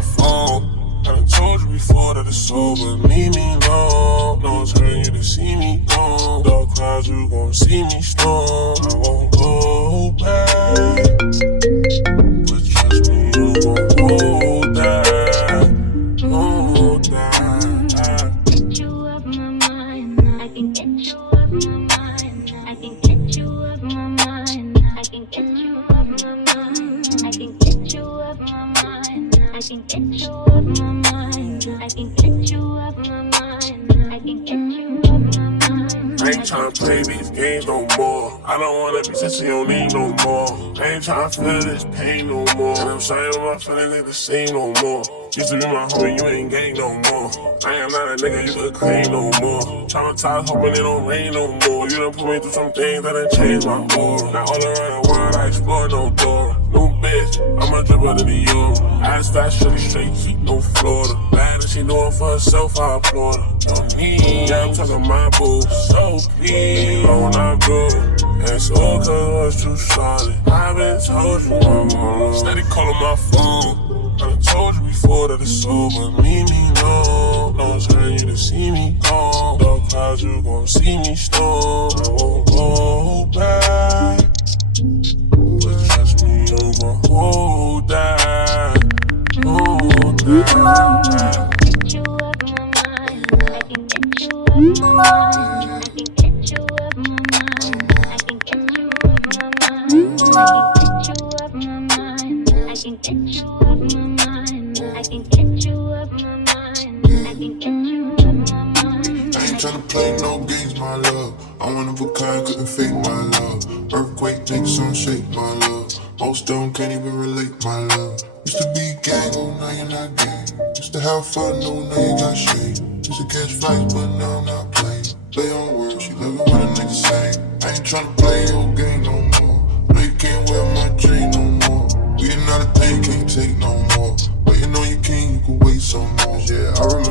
my phone. I done told you before that it's over, leave me alone. No one's hurting you to see me gone. Dark clouds, you gon' see me storm. I won't go back, but trust me, you gon' hold that, hold that. Get you off my mind. I can get you off my mind. I can get you off my mind. I can get you off my mind. I can get you off my mind. I can get you off my mind. I can get you off my mind. I can get you off my mind. I ain't tryna play these games no more. I don't wanna be since you don't need no more. I ain't tryna feel this pain no more. And I'm sorry when my feelings ain't the same no more. Used to be my homie, you ain't gang no more. I am not a nigga you could claim no more. Traumatized, hoping it don't rain no more. You done put me through some things that done changed my aura. Now all around the world I explore no door. New bitch, I'm a dribble to the Euro. I start shooting straight heat, no Florida. Bad that she doing for herself, I applaud her. No need, yeah, I'm talking my boo. So please, blowing up good. And so cause it was too solid. I been told you I'm alone. Steady calling my phone. I done told you before that it's over, leave me alone. No one's hurting you to see me gone. Dark clouds, you gon' see me storm. I won't go back, but trust me, you gon' hold that, hold that. Get you off my mind. I can get you off my mind. I can get you off my mind. I can get you off my mind. I can get you off my mind. I can get you off my mind. I can get you off my mind. I can get you off my mind. I ain't tryna play no games, my love. I'm one of a kind, couldn't fake my love. Earthquake, take some shake, my love. Most of them can't even relate, my love. Used to be gang, oh now you're not gang. Used to have fun, no now you got shade. Used to catch fights, but now I'm not playing. Play on words, she love it when a nigga say. I ain't tryna play your game no more. No, you can't wear my chain no more. We ain't not a thing, can't take no more. Waiting on your king, you can wait some more. Yeah, I remember.